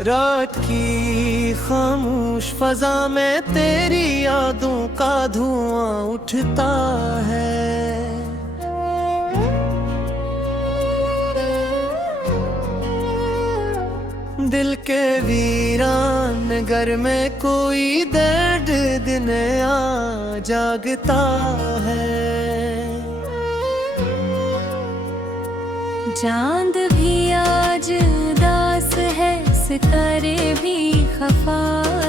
रात की खामोश फजा में तेरी यादों का धुआं उठता है। दिल के वीरान घर में कोई दर्द दिन आ जागता है। चांद भी आज उदास है, सितारे भी खफा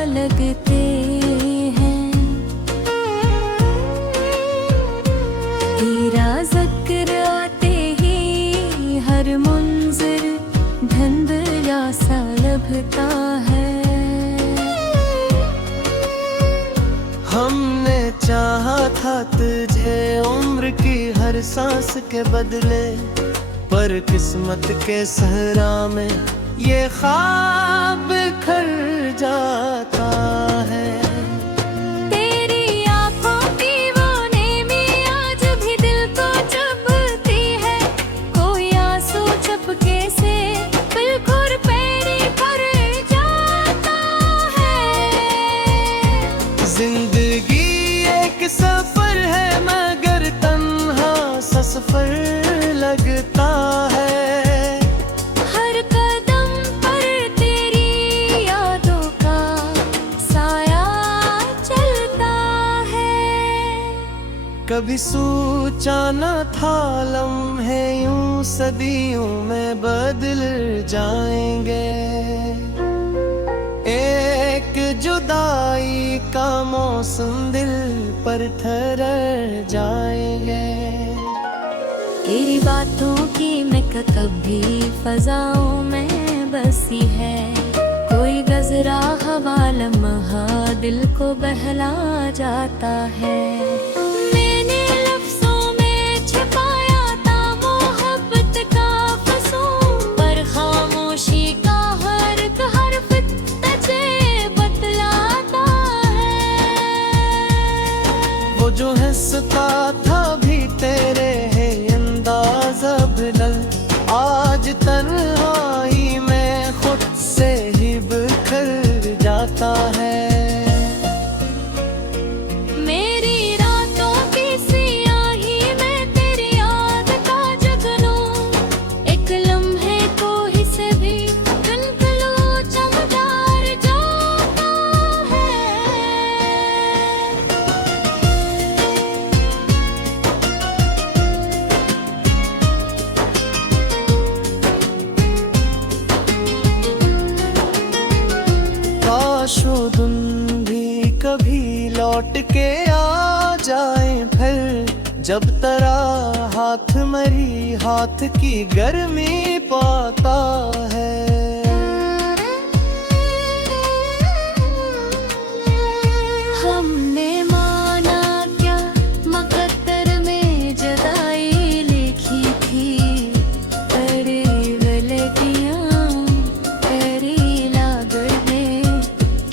लगते हैं। तेरा ज़िक्र आते ही हर मुंज़िर धुंधला सा लभता है। हमने चाहा था तुझे उम्र की हर सांस के बदले, पर किस्मत के सहरा में ये ख्वाब बिखर जाता है। तेरी आँखों की वो नेमी आज भी दिल को चुभती है। कोई आंसू चुपके से बिल्कुल पैरी पर जाता है। जिंदगी एक सफर है मगर तन्हा सा सफर लगता है। हर कदम पर तेरी यादों का साया चलता है। कभी सोचा न था लम्हे यूं सदियों में बदल जाएंगे। एक जुदाई का मौसम दिल पर ठहर जाएंगे। तेरी बातों की महक कभी फजाओं में बसी है। कोई गजरा हवा लम्हा दिल को बहला जाता है। मैंने लफ्जों में छिपाया था मोहब्बत का फसूं, पर खामोशी का हर हर्फ तुझे बतलाता है। वो जो हंसता था भी तेरे आज तन्हाई में खुद से ही बिखर जाता है। मेरी रातों की सियाही में तेरी याद का जगनूं, एक लम्हे को ही से भी धुंधलो चमकार जाता है। काशो दिन भी कभी लौट के आ जाए फिर, जब तेरा हाथ मरी हाथ की गर्मी पाता है। हमने माना क्या मकद्दर में जुदाई लिखी थी, तेरी गलतियां तेरी लागत में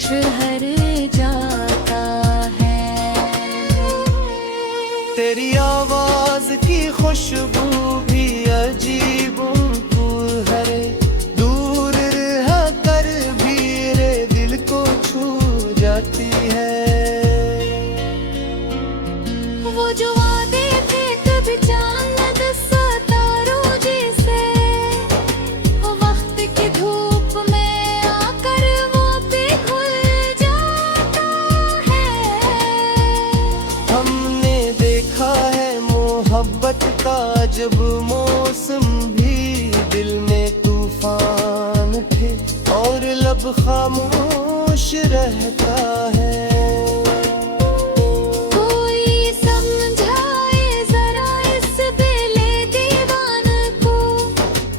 ठहर जाता है। तेरी आवाज की खुशबू भी अजीब है, दूर रह कर भी रे दिल को छू जाती है। वो जो वादे थे कभी चांद सितारों जैसे, वो वक्त की धूप में आकर वो पिघल जाता है। हमने देखा है मोहब्बत का जब मौसम भी दिल में तूफान थे, और लब खामोश रहता है। कोई समझाए जरा इस दिले दीवान को,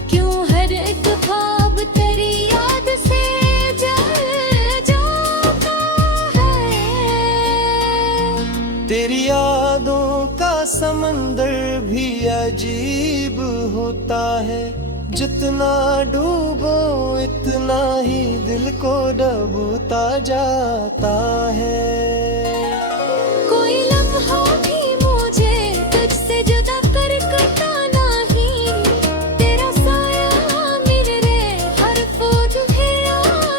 क्यों हर एक ख्वाब तेरी याद से जल जाता है। तेरी यादों का समंदर भी अजीब होता है, जितना डूबो इतना ही दिल को डूबता जाता है। कोई लम्हा भी मुझे तुझसे जुदा कर कटा नहीं, तेरा साया मेरे हर फूट है आ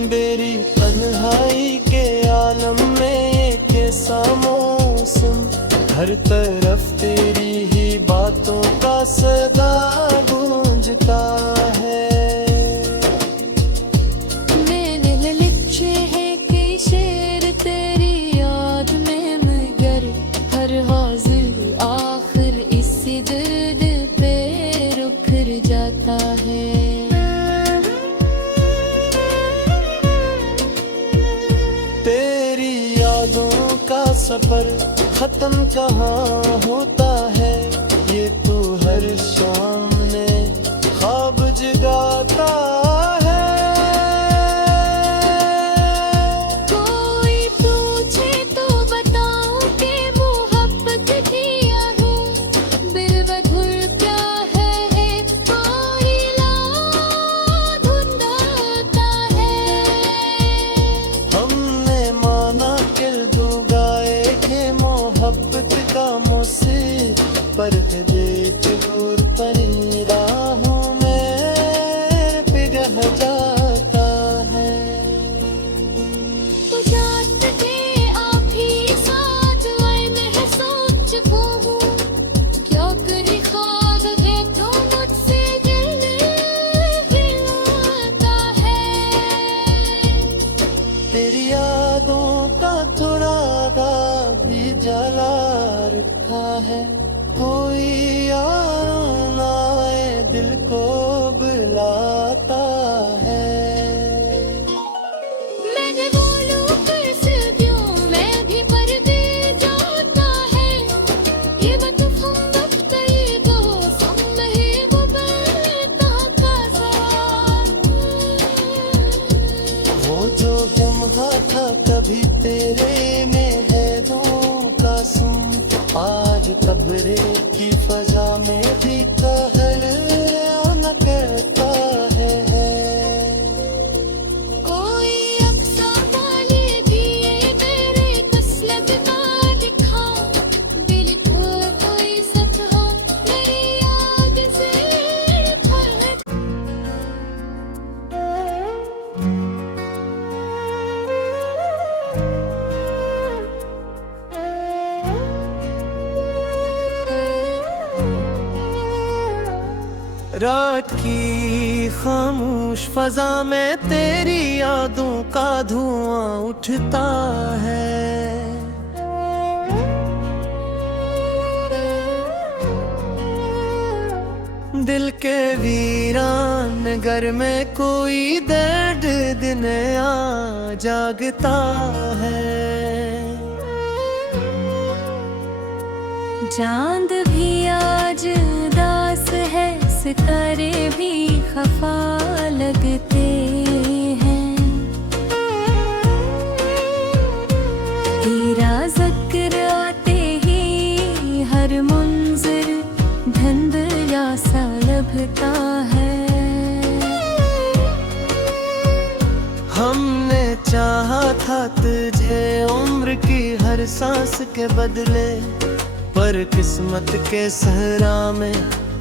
मेरी तन्हाई के आलम में ये कैसा मौसम, हर तरफ तेरी ही बातों का सदा गूंजता है। मैंने लिखे हैं कई शेर तेरी याद में, मगर हर हाजिर आखिर इसी दर्द पे रुक जाता है। तेरी यादों का सफर खत्म कहाँ होता है, ये तू हर शाम ने ख्वाब जगाता है। कोई पूछे तो बताऊं कि मोहब्बत किया है, बिलवधुर क्या है कोई ला धुंधलता है। हमने माना किल दुगाए के मोहब्बत का मुझसे, पर बेतूर परी राहों में पिघल जाता है। बुझात के आप ही साथ आए मैं सोच पाऊं, क्या करे ख्वाब है तो मुझसे दिल हिलाता है। तेरी यादों का थोड़ा दाग भी जला रखा है, कोई यार आए दिल को बुलाता है। मैंने बोलूं कैसे क्यों मैं भी पर्दे जाता है, ये बतूफान बकता ये तो संभले वो बहता का साथ। वो जो लम्हा था कभी तेरे में है दो का सुन, आज कब्रे की फजा में भी कहल न करता है। कोई अक्सा वाले भी ये तेरे कसलत ना दिखा, दिल को कोई सतहा मेरी याद से फलक। रात की खामोश फजा में तेरी यादों का धुआं उठता है। दिल के वीरान घर में कोई दर्द दिन आ जागता है। चांद भी आज उदास है, सितारे भी खफा लगते हैं। तेरा ज़िक्र आते ही हर मुंज़िर धुंधला सा लभता है। हमने चाहा था तुझे उम्र की हर सांस के बदले, पर किस्मत के सहरा में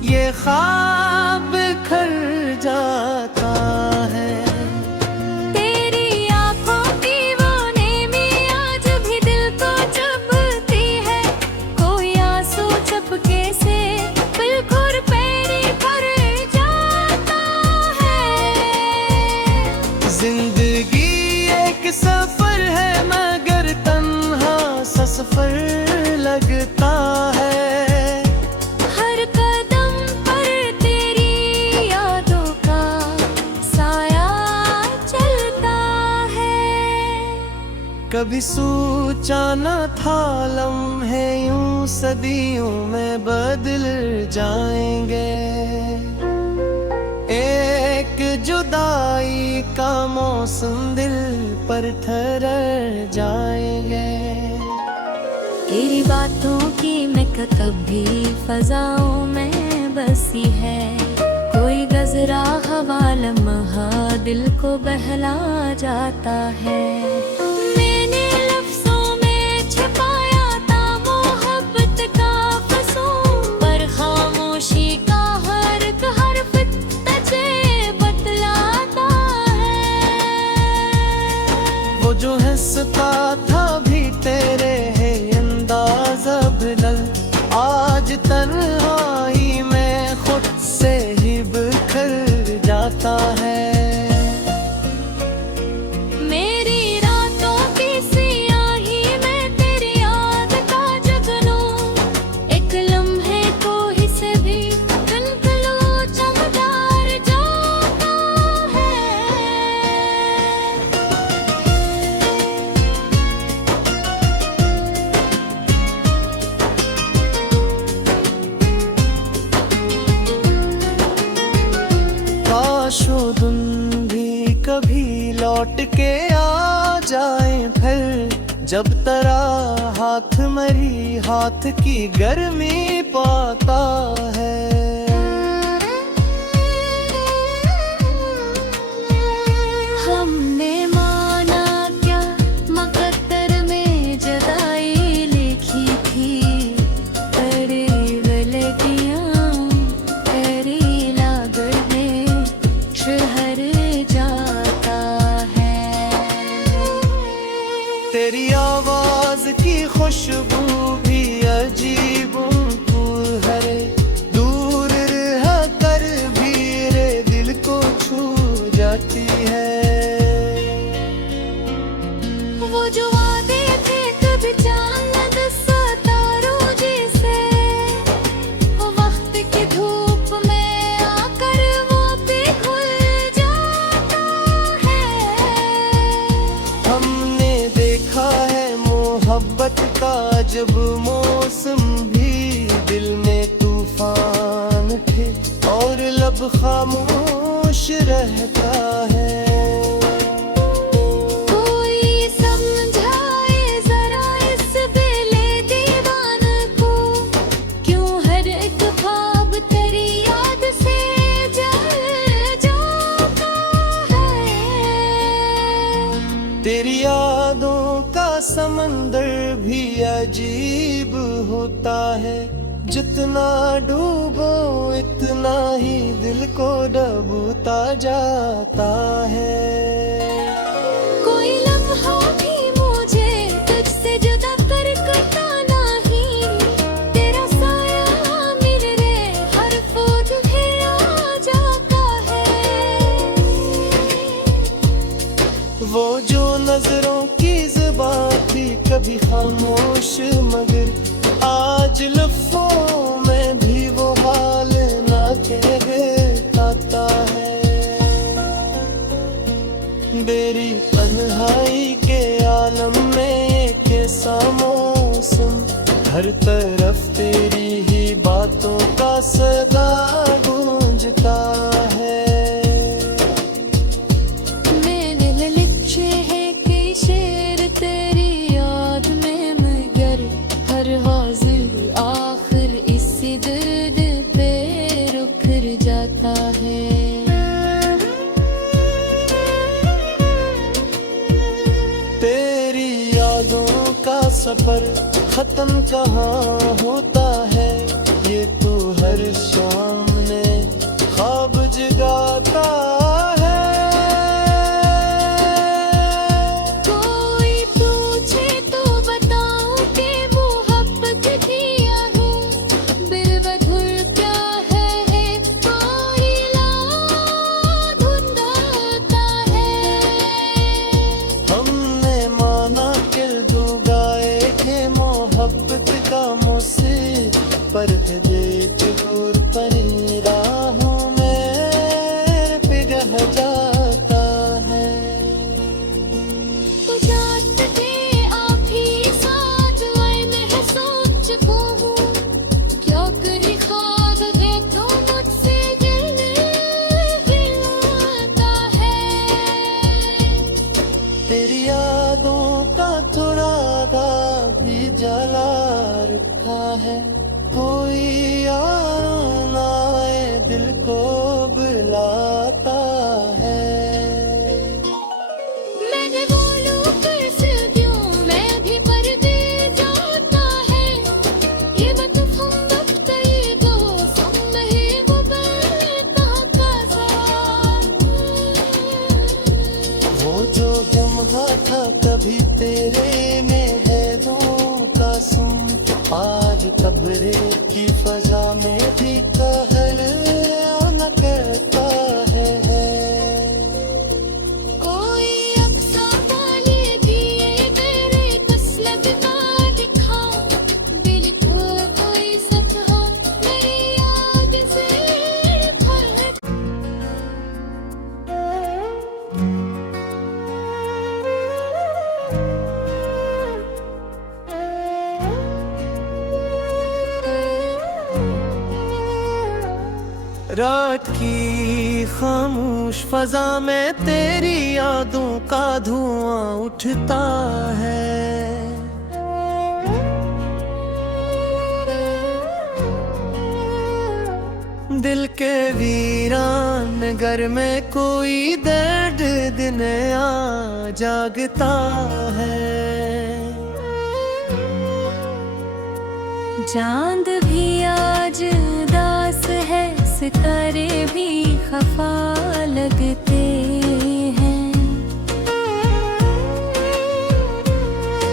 ये ख्वाब खर जाता है। तेरी आँखों की वो नेमी आज भी दिल को चुभती है, कोई आंसू चपके से बिल्कुल पैरी पर जाता है। जिंदगी एक सफर है मगर तन्हा सा सफर लगता है। हर कदम पर तेरी यादों का साया चलता है। कभी सोचा न था लम्हे यूं सदियों में बदल जाएंगे, एक जुदाई का मौसम दिल पर ठहर जाएंगे। तेरी बातों की महक कभी फजाओं में बसी है, कोई गजरा हवा लम्हा दिल को बहला जाता है। मैंने लफ्जों में छिपाया था मोहब्बत का फसूं, पर खामोशी का हर हर्फ तुझे बतलाता है। जाता है। मेरी रातों की सियाही में तेरी याद का जगनू, एक लम्हे को हिस्से भी बिल्कुल चमकदार जाता है। काश वो दिन भी कभी लौट के आ जाए फिर, जब तेरा हाथ मेरी हाथ की गर्मी पाता है। हमने माना क्या मकद्दर में जुदाई लिखी थी, तेरी गलतियां तेरी लागत में शहर जाता है। तेरी आवाज की खुशबू भी अजीब तू है रे, दूर रह कर भी रे दिल को छू जाती है। वो जो वादे थे कभी चांद सितारों जैसे, वो वक्त की धूप में आकर वो पिघल जाता है। हमने देखा है मोहब्बत का जब मौसम भी दिल में तूफान थे, और लब खामोश रहता है। कोई समझाए जरा इस बेले दीवान को, क्यों हर एक ख्वाब तेरी याद से जल जाता है। तेरी यादों का समंदर भी अजीब होता है, जितना डूबो इतना ही दिल को डूबता जाता है। कोई लम्हा भी मुझे तुझसे जुदा कर करता नहीं, तेरा साया मेरे हर फूट में आ जाता है। वो जो नजरों की ज़ुबान थी कभी खामोश, मगर आज लफ्ज़ों में भी वो हाल ना कह पाता है। मेरी तन्हाई के आलम में एक ऐसा मौसम, हर तरफ तेरी ही बातों का सदा गूंजता है। मैंने लिखे हैं कई शेर तेरी याद में, मगर हर हाजिर आखिर इसी दर्द पे रुक जाता है। तेरी यादों का सफर खत्म कहाँ होता है, ये तो हर शाम में ख्वाब जगाता है। कोई पूछे तो बताऊं कि मोहब्बत किया है, बिलवधुर क्या है कोई ला धुंधलता है। हमने माना कि डूबाए थे मोहब्बत का मुझसे, पर देख दूर परी राहों में पिघल जाता है। तो जात थे आप ही साथ आए, मैं सोच को हूँ क्या करी ख्वाब देखो मुझसे दिल हिलाता है। तेरी यादों का थोड़ा दाग भी जला रखा है, कोई यार ना आए दिल को बुलाता है। मैंने बोलूं कैसे क्यों मैं भी पर्दे जाता है, ये मैं तूफान वक्त ये दो सम है वो बहता का साथ। वो जो जमहा था कभी तेरे में है दो का सुन, आज कब्रे की फजा में भी कहल न करता है। रात की खामोश फजा में तेरी यादों का धुआं उठता है। दिल के वीरान घर में कोई दर्द दिन आ जागता है। चांद भी आज उदास है, सितारे भी खफा लगते हैं।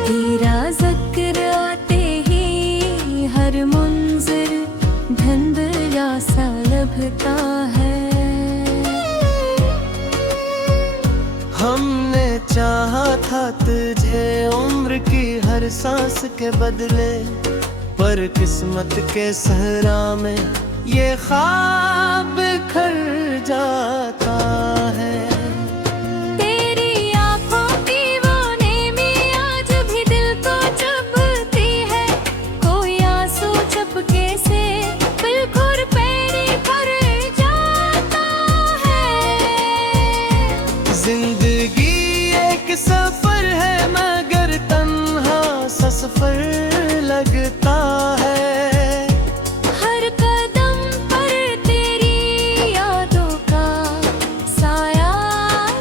तेरा ज़िक्र आते ही हर मुंज़िर धुंधला सा लभता है। हमने चाहा था तुझे उम्र की हर सांस के बदले, पर किस्मत के सहरा में ये ख्वाब बिखर जाता है। तेरी आँखों की वो नेमी आज भी दिल को चुभती है। कोई आंसू चुपके से बिल्कुल पैरी पर जाता है। जिंदगी एक सफर है मगर तन्हा सा सफर लगता है। हर कदम पर तेरी यादों का साया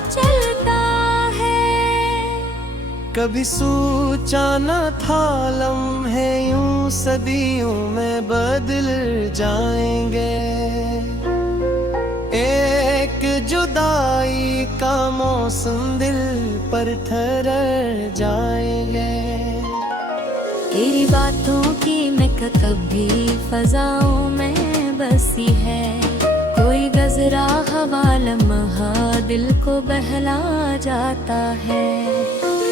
चलता है। कभी सोचा न था लम्हे यूं सदियों में बदल जाएंगे। एक जुदाई का मौसम दिल पर ठहर जाएंगे। तेरी बातों की महक कभी फजाओं में बसी है। कोई गजरा हवा लम्हा दिल को बहला जाता है।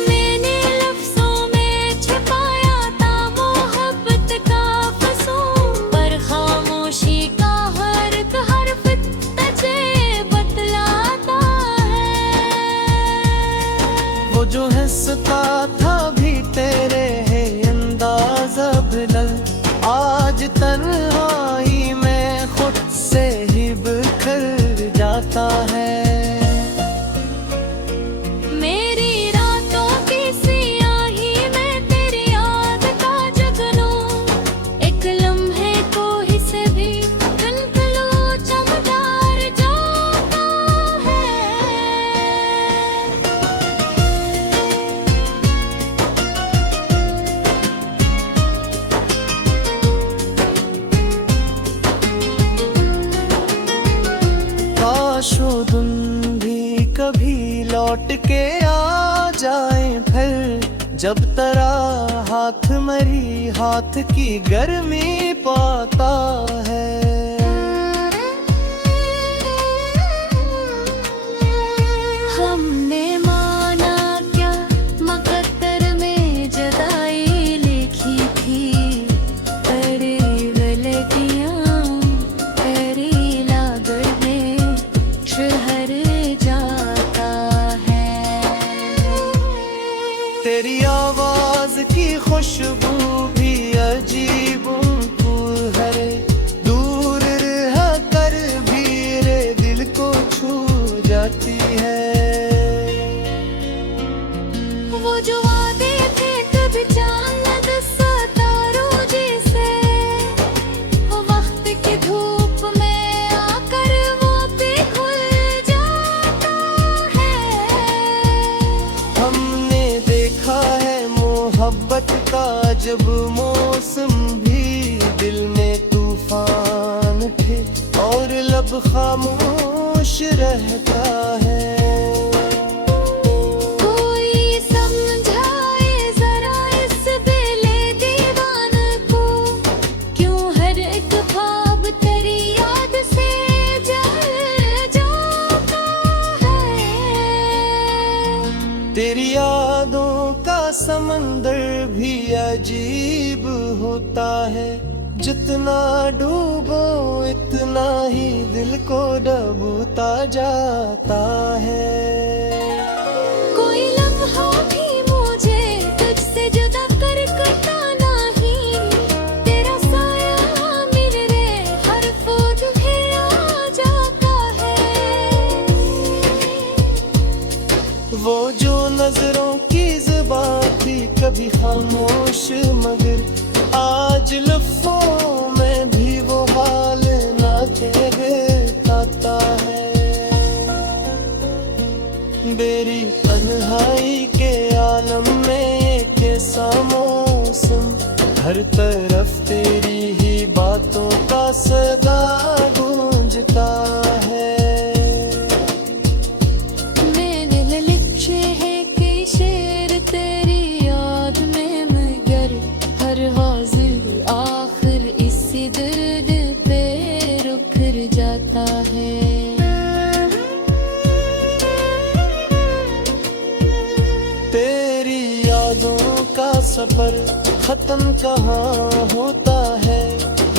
मैंने लफ्जों में छिपाया था मोहब्बत का फसूं, पर खामोशी का हर हर्फ तुझे बतलाता है। वो जो हंसता था भी तेरे है अंदाज़ अबलल, आज तन्हाई में खुद से ही बिखर जाता है। मेरी रातों की सियाही में तेरी याद का जगनू, एक लम्हे को ही से भी धुंधलो चमकदार जाता है। काश वो दिन भी कभी लौट के आ जाए फिर, जब तेरा हाथ मरी हाथ की गर्मी पाता है। हमने माना क्या मकद्दर में जुदाई लिखी थी, तेरी गलतियाँ तेरी लागड़ में शहर जाता है। तेरी आवाज की खुशबू भी अजीब है, दूर रह कर भी रे दिल को छू जाती है। वो जो वादे थे कभी चांद सितारों जैसे, वो वक्त की धूप में आकर वो भी खुल जाता है। हमने देखा है मोहब्बत का जब मौसम भी दिल में तूफान थे, और लब खामोश रहता है। कोई समझाए जरा इस दिले दीवान को, क्यों हर एक ख्वाब तेरी याद से जल जाता है। तेरी यादों का समंदर भी अजीब होता है, जितना डूबो इतना ही दिल को डूबता जाता है। कोई लम्हा भी मुझे तुझसे जुदा कर करता नहीं, तेरा साया मेरे हर फूट है आ नजरों की ज़ुबान थी कभी खामोश, मगर आज लफ्ज़ों में भी वो हाल ना कहता है। मेरी तन्हाई के आलम में एक ऐसा मौसम, हर तरफ तेरी ही बातों का सदा गूंजता है। मैंने लिखे हैं कई शेर तेरी याद में, मगर हर हाजिर आखिर इसी दर्द पे रुक जाता है। तेरी यादों का सफर खत्म कहाँ होता है,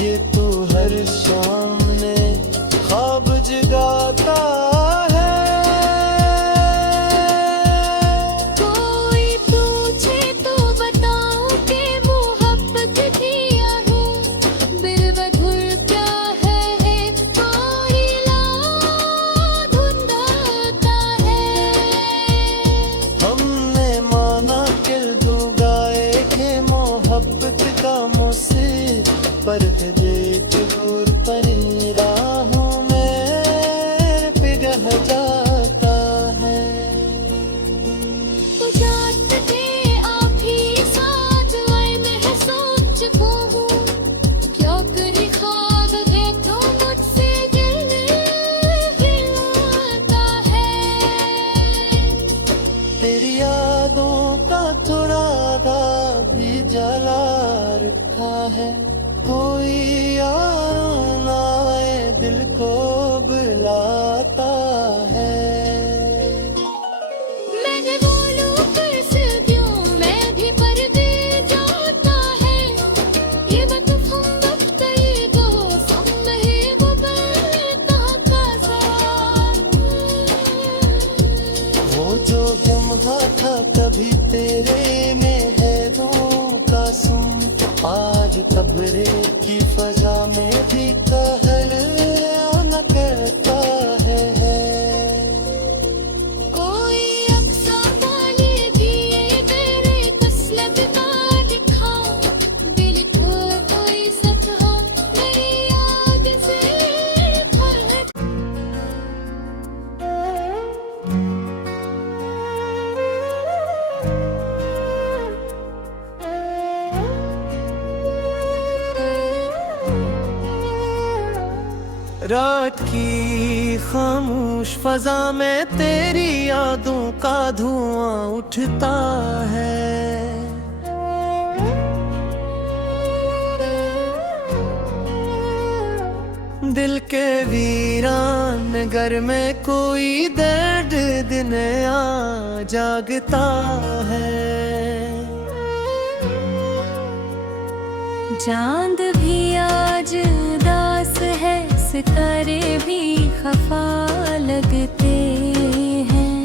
ये तो हर शाम में ख्वाब जगाता है। कोई पूछे तो बताओ कि मोहब्बत किया है, बिलवधुर क्या है कोई ला धुंधाता है। हमने माना किल दुगाए के मोहब्बत का मुझसे, पर देख दूर परी राहों में पिघल जाता है। बुझाते थे आप ही साथ आए, मैं सोच चुका हूँ क्या करी ख्वाब है तो मुझसे गिलाता है। तेरी यादों का थोड़ा दाग भी जला रखा है, कोई यार आए दिल को बुलाता है। मैंने बोलूं कैसे क्यों मैं भी पर्दे जाता है, ये मतफम वक्त ये दो सम्महे वो बरता का साथ। वो जो लम्हा था कभी तेरे में है दूं का सुन, आज कब्रे की फजा में भी कहल न करता है। कोई अक्सा वाले दिए तेरे तस्लब का लिखा, दिल को कोई सतहा मेरी याद से फर्क। रात की खामोश फजा में तेरी यादों का धुआं उठता है। दिल के वीरान घर में कोई दर्द दिन आ जागता है। चांद भी आज उदास है, सितारे भी खफा लगते हैं।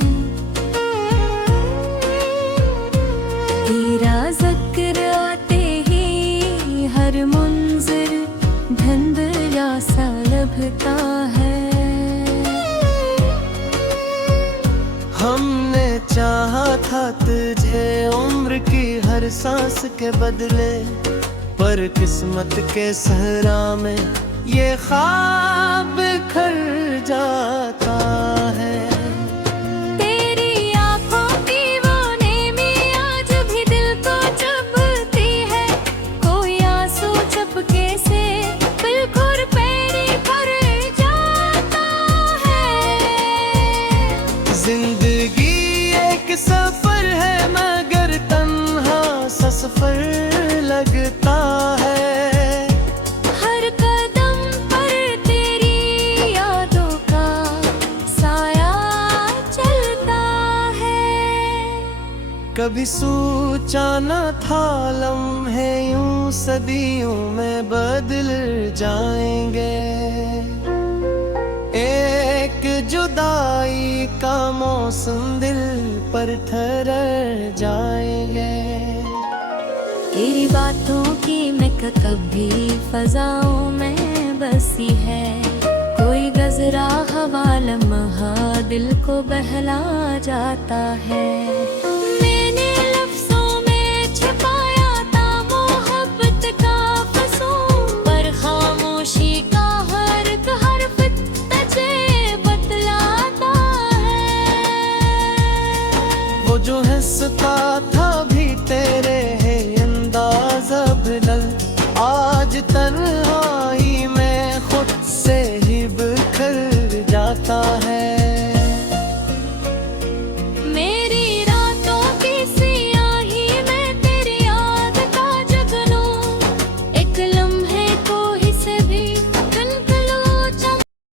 तेरा ज़िक्र आते ही हर मुंज़िर धुंधला सा लभता है। हमने चाहा था तुझे उम्र की हर सांस के बदले, पर किस्मत के सहरा में ये ख्वाब बिखर जाता है। तेरी आँखों की वो नेमी आज भी दिल को चुभती है, कोई आंसू चुपके से बिल्कुल पैरी पर जाता है। जिंदगी एक सफर है मगर तन्हा सा सफर लगता है। हर कदम पर तेरी यादों का साया चलता है। कभी सोचा न था लम्हे यूं सदियों में बदल जाएंगे, एक जुदाई का मौसम दिल पर ठहर जाएंगे। तेरी बातों की महक कभी फजाओं में बसी है, कोई गजरा हवा लम्हा दिल को बहला जाता है।